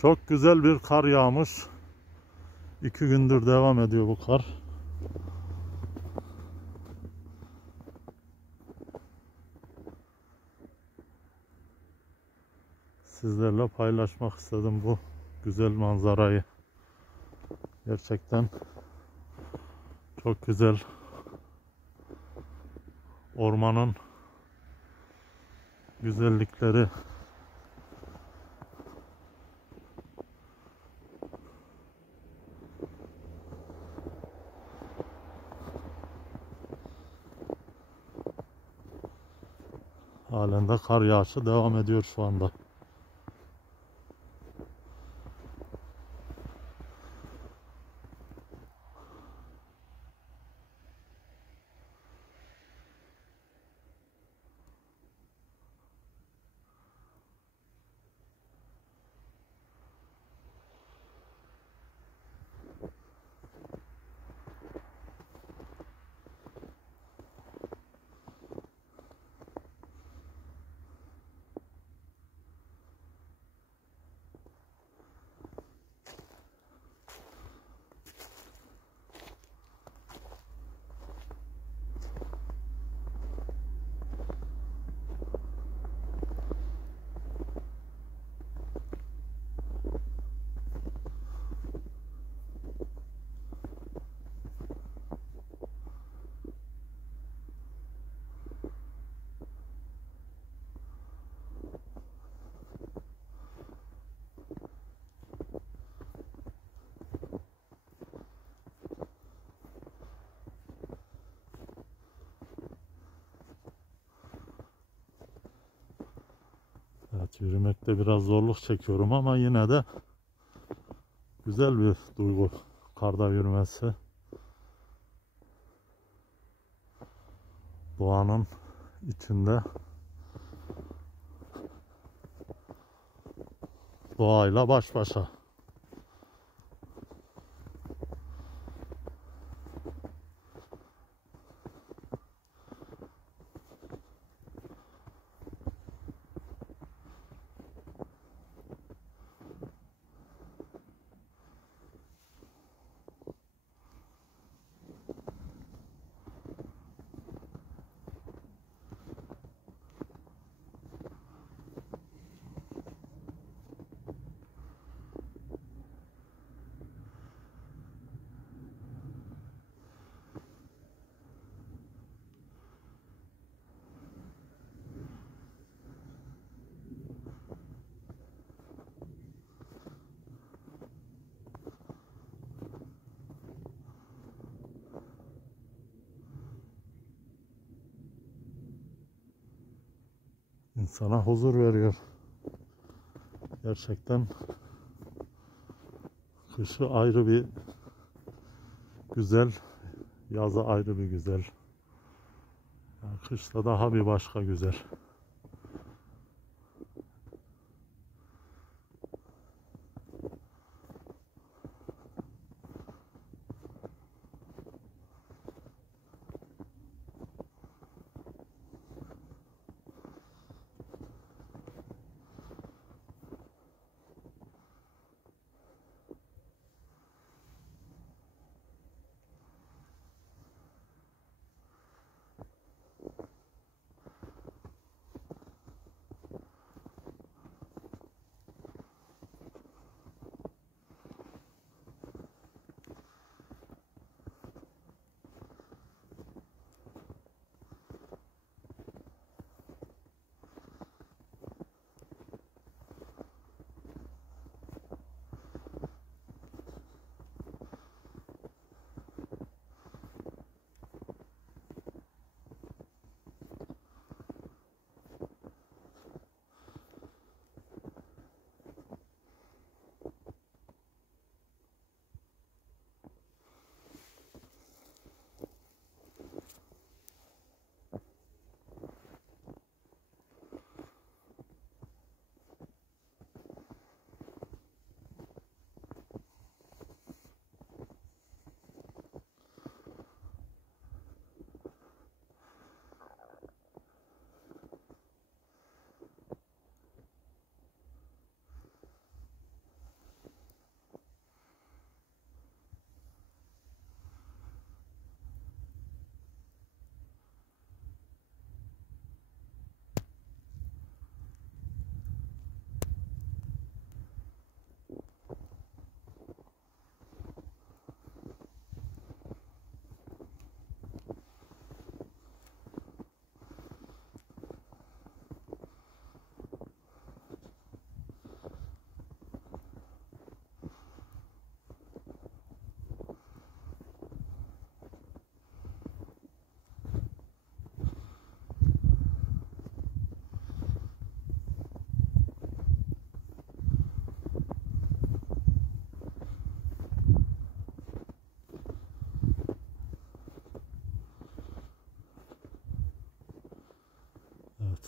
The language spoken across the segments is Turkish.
Çok güzel bir kar yağmış. 2 gündür devam ediyor bu kar. Sizlerle paylaşmak istedim bu güzel manzarayı. Gerçekten çok güzel. Ormanın güzellikleri. Halen de kar yağışı devam ediyor şu anda. Evet, yürümekte biraz zorluk çekiyorum ama yine de güzel bir duygu karda yürümesi. Doğanın içinde doğayla baş başa. İnsana huzur veriyor. Gerçekten kışı ayrı bir güzel, yazı ayrı bir güzel. Yani kışta daha bir başka güzel.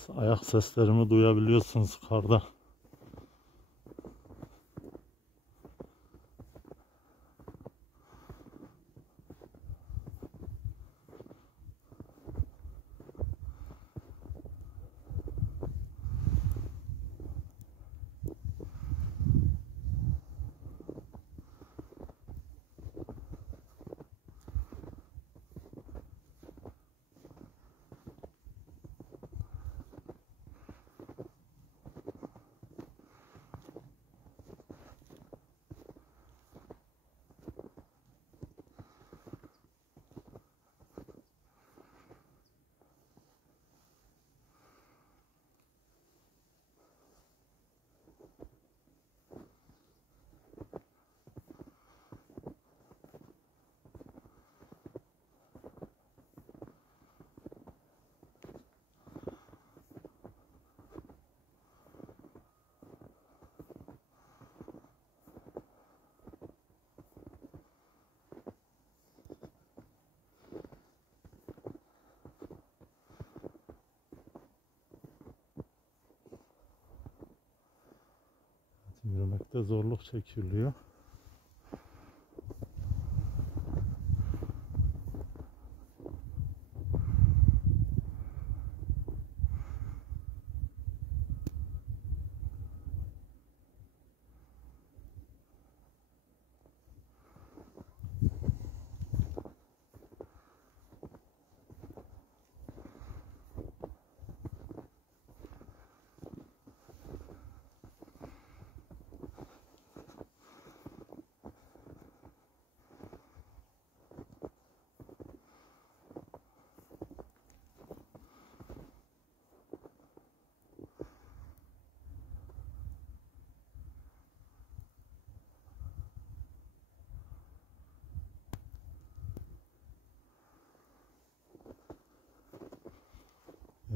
Evet, ayak seslerimi duyabiliyorsunuz karda. Yürümekte zorluk çekiliyor.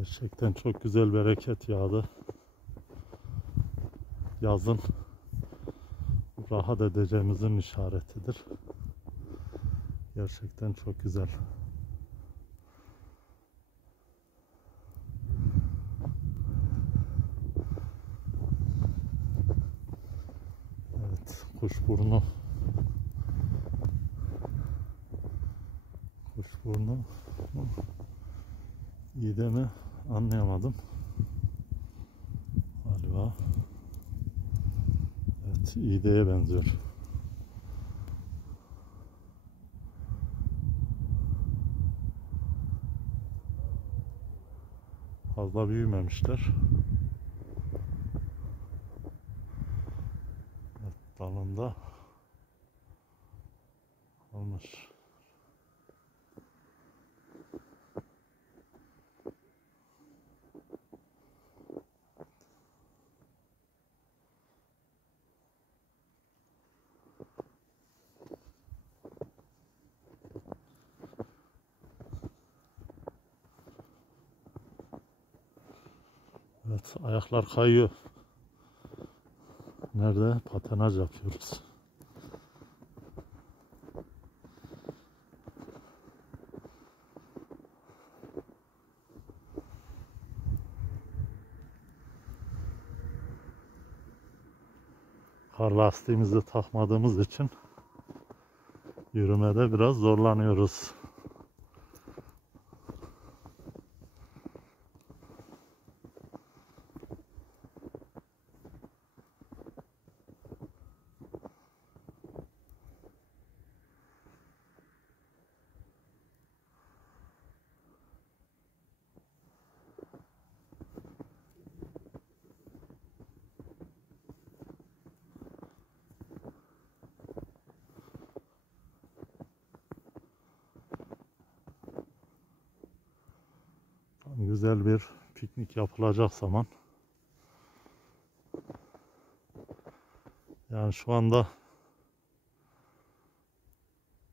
Gerçekten çok güzel bereket yağdı. Yazın rahat edeceğimizin işaretidir. Gerçekten çok güzel. Evet, Kuşburnu iyi de mi anlayamadım galiba. Evet, iğdeye benziyor. Fazla büyümemişler. Evet, dalında olmuş. Evet, ayaklar kayıyor. Nerede? Patenaj yapıyoruz. Kar lastiğimizi takmadığımız için yürümede biraz zorlanıyoruz. Güzel bir piknik yapılacak zaman. Yani şu anda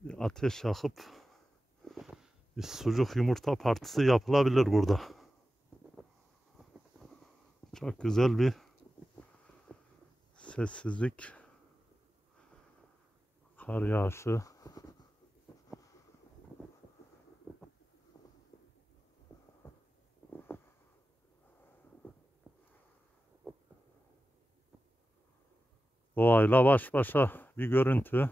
bir ateş yakıp bir sucuk yumurta partisi yapılabilir burada. Çok güzel bir sessizlik, kar yağışı. Doğayla baş başa bir görüntü.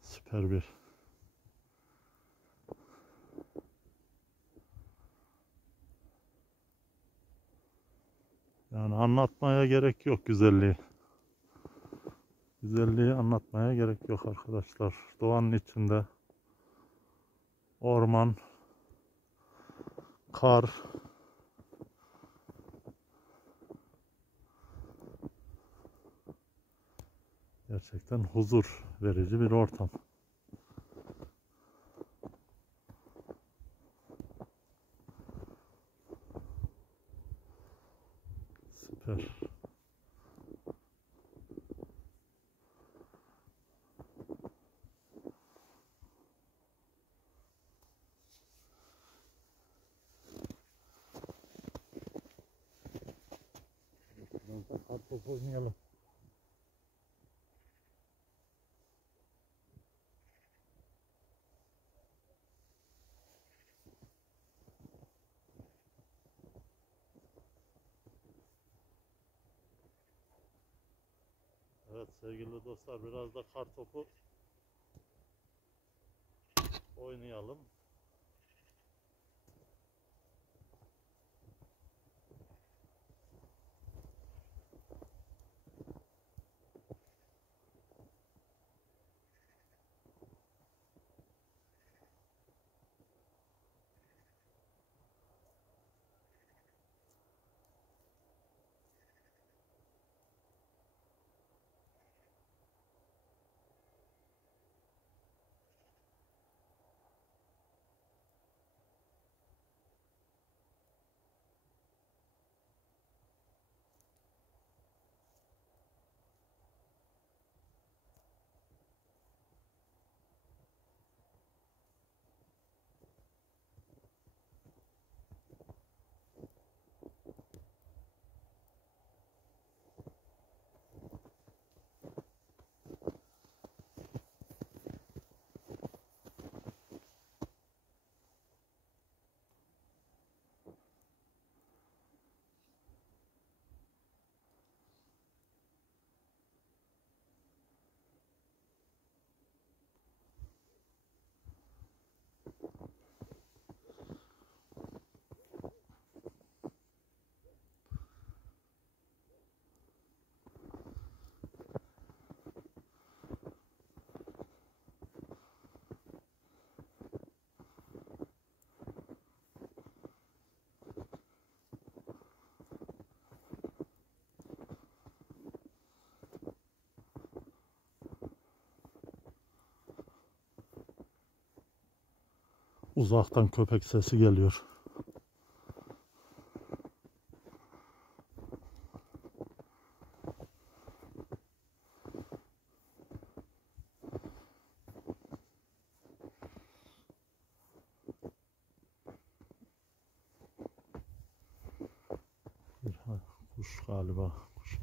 Süper bir. Yani anlatmaya gerek yok güzelliği. Güzelliği anlatmaya gerek yok arkadaşlar. Doğanın içinde orman, kar, gerçekten huzur verici bir ortam. Süper. Biraz da kartopu oynayalım. Evet sevgili dostlar, biraz da kartopu oynayalım. Uzaktan köpek sesi geliyor. Bir kuş galiba. Kuş.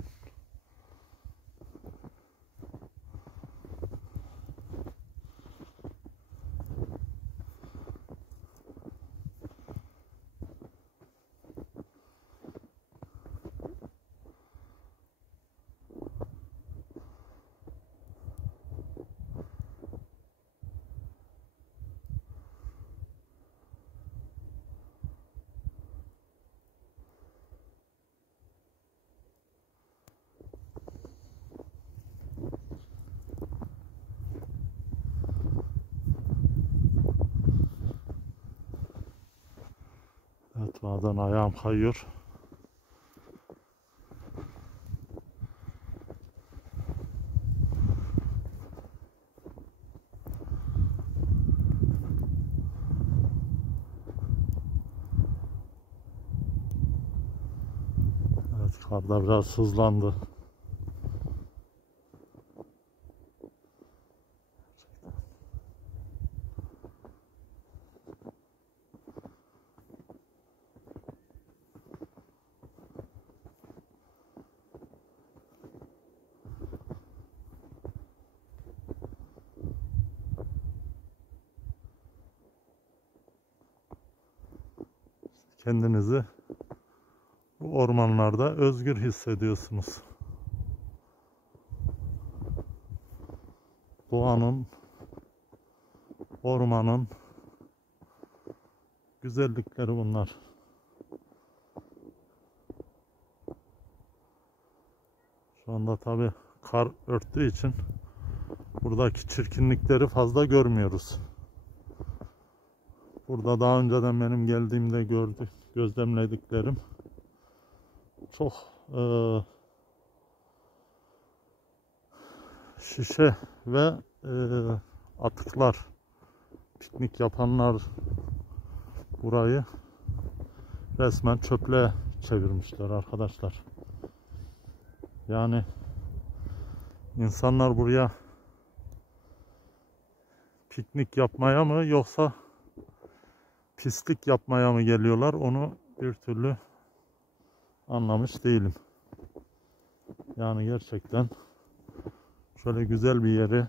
Evet, bazen ayağım kayıyor. Evet, karda biraz hızlandı. kendinizi bu ormanlarda özgür hissediyorsunuz. Doğanın, ormanın güzellikleri bunlar. Şu anda tabi kar örttüğü için buradaki çirkinlikleri fazla görmüyoruz. Burada daha önceden benim geldiğimde gözlemlediklerim çok şişe ve atıklar, piknik yapanlar burayı resmen çöple çevirmişler arkadaşlar. Yani insanlar buraya piknik yapmaya mı yoksa pislik yapmaya mı geliyorlar, onu bir türlü anlamış değilim. Yani gerçekten şöyle güzel bir yeri,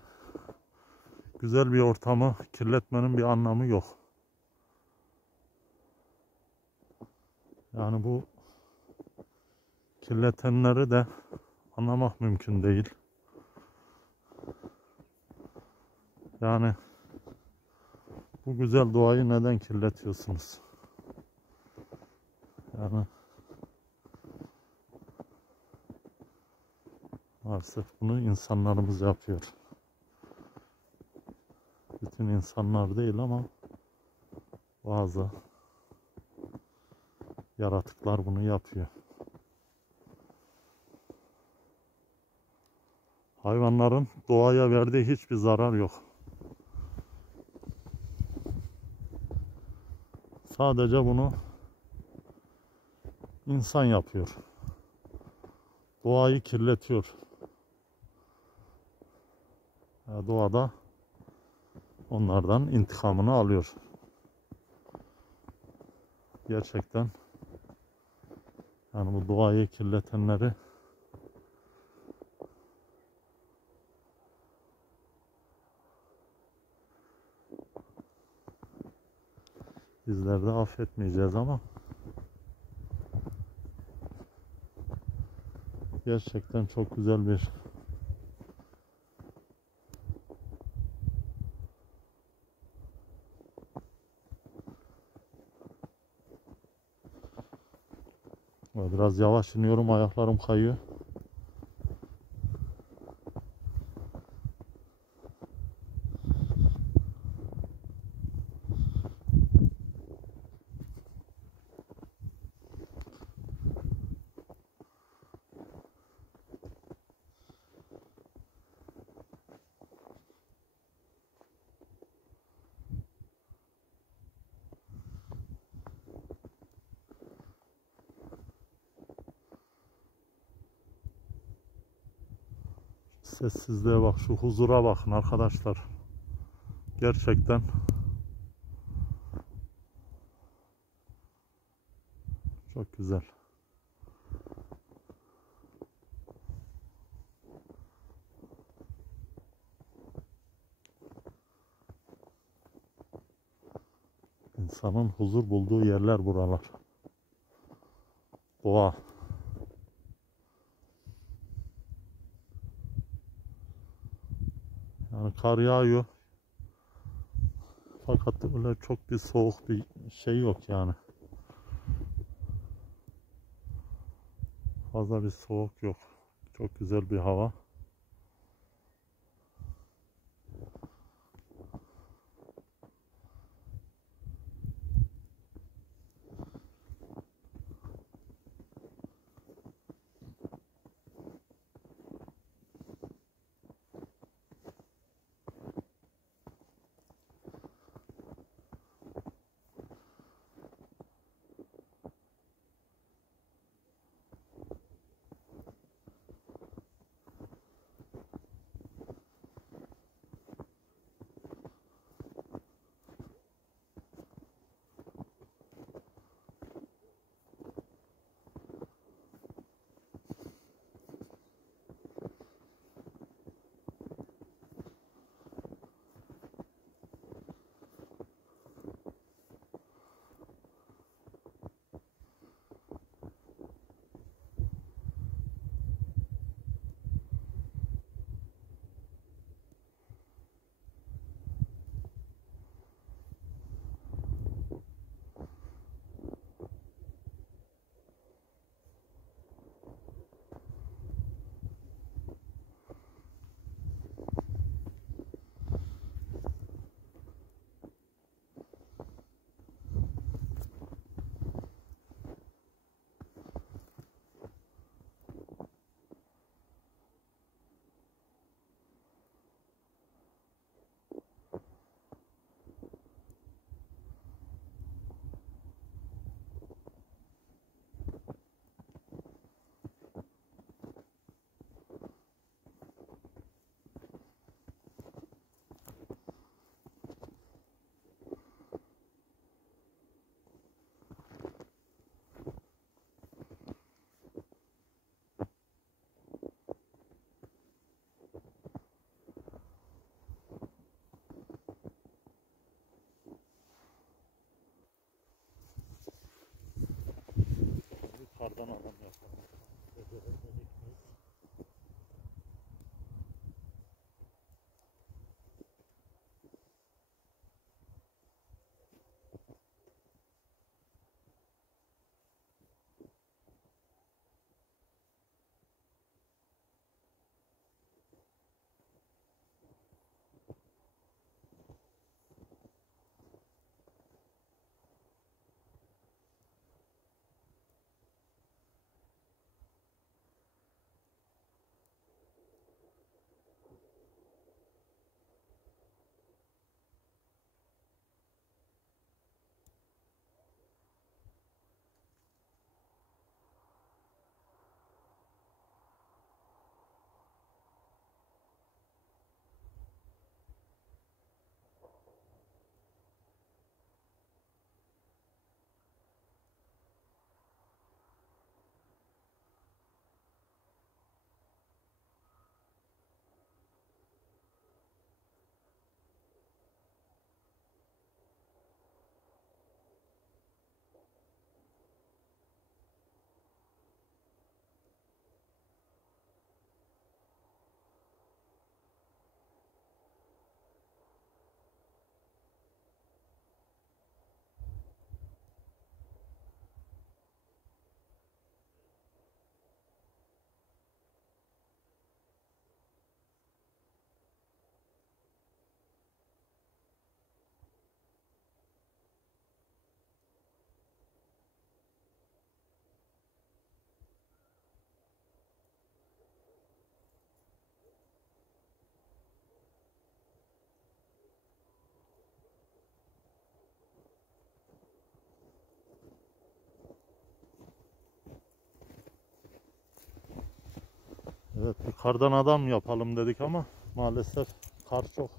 güzel bir ortamı kirletmenin bir anlamı yok. Yani bu kirletenleri de anlamak mümkün değil. Yani bu güzel doğayı neden kirletiyorsunuz? Yani maalesef bunu insanlarımız yapıyor. Bütün insanlar değil ama bazı yaratıklar bunu yapıyor. Hayvanların doğaya verdiği hiçbir zarar yok. Sadece bunu insan yapıyor. Doğayı kirletiyor. Doğada onlardan intikamını alıyor. Gerçekten yani bu doğayı kirletenleri bizler de affetmeyeceğiz ama gerçekten çok güzel bir biraz yavaş iniyorum, ayaklarım kayıyor. Sessizliğe bak, şu huzura bakın arkadaşlar. Gerçekten çok güzel. İnsanın huzur bulduğu yerler buralar. Doğa. Yani kar yağıyor. Fakat öyle çok bir soğuk bir şey yok yani. Fazla bir soğuk yok. Çok güzel bir hava. kardan adam yapalım. Beceremedik mi? Evet, bir kardan adam yapalım dedik ama maalesef kar çok.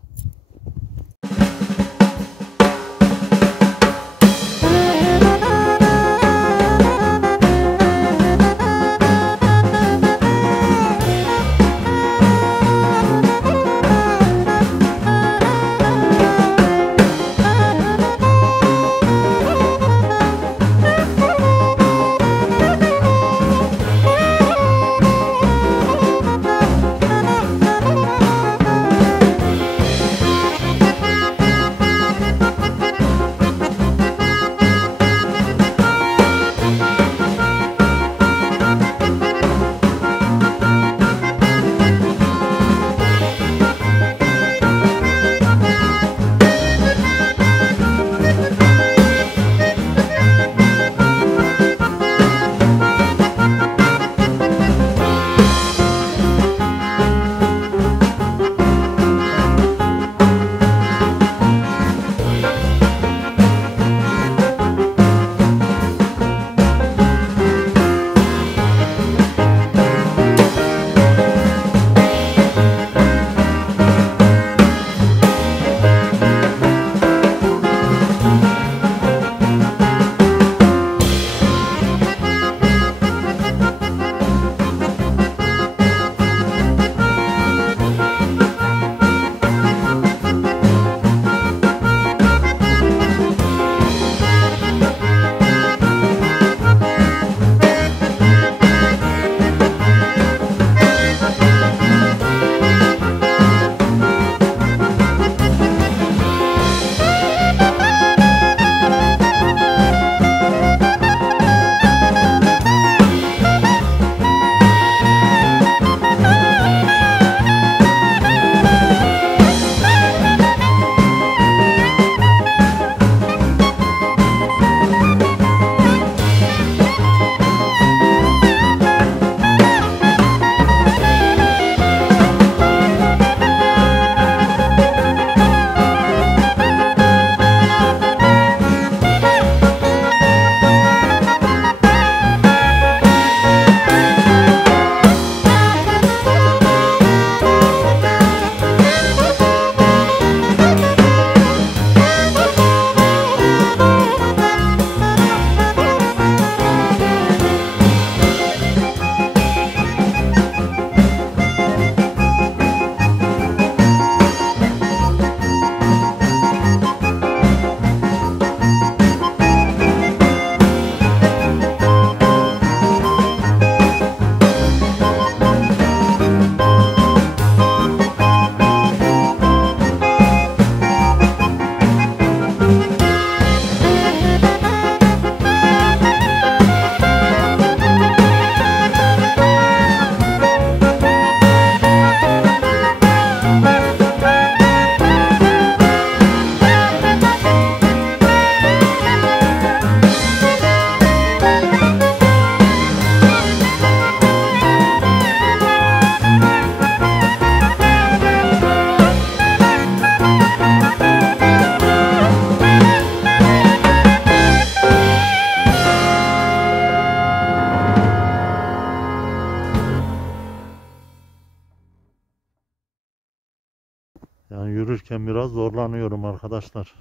yürürken biraz zorlanıyorum arkadaşlar.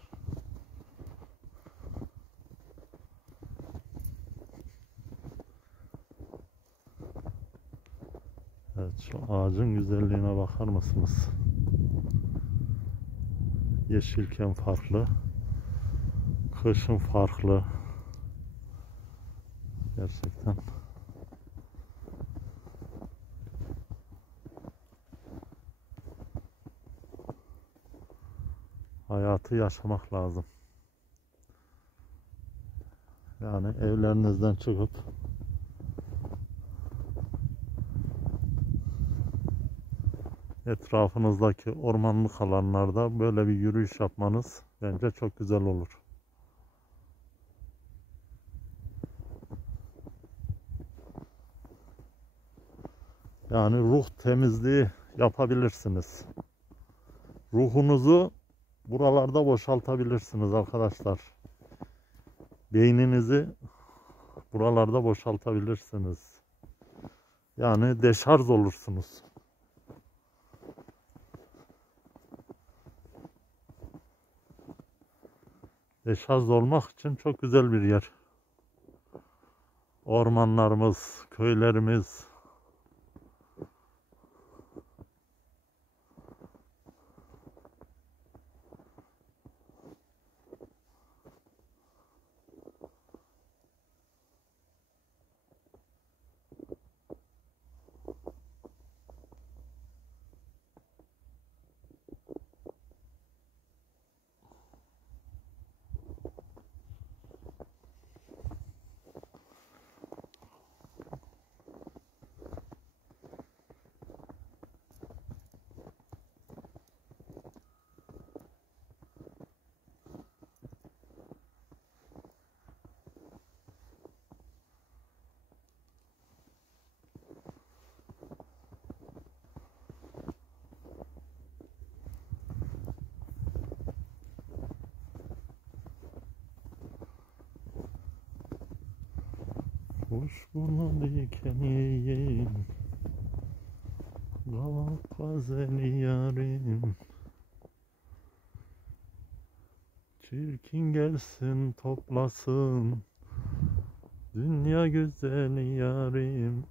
Evet, şu ağacın güzelliğine bakar mısınız? Yeşilken farklı, kışın farklı. Gerçekten. Hayatı yaşamak lazım. Yani evlerinizden çıkıp etrafınızdaki ormanlık alanlarda böyle bir yürüyüş yapmanız bence çok güzel olur. Yani ruh temizliği yapabilirsiniz. Ruhunuzu buralarda boşaltabilirsiniz arkadaşlar. Beyninizi buralarda boşaltabilirsiniz. Yani deşarj olursunuz. Deşarj olmak için çok güzel bir yer. Ormanlarımız, köylerimiz. Kuşburnu dikeniyim, kavak gazeli yarim. Çirkin gelsin toplasın, dünya güzeli yarim.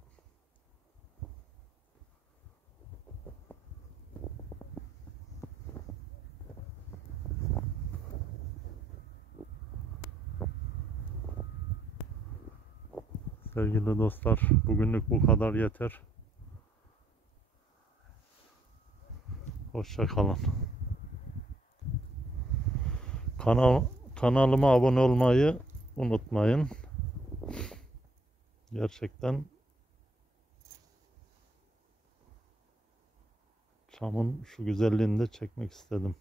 Sevgili dostlar, bugünlük bu kadar yeter. Hoşça kalın. Kanalıma abone olmayı unutmayın. Gerçekten çamın şu güzelliğini de çekmek istedim.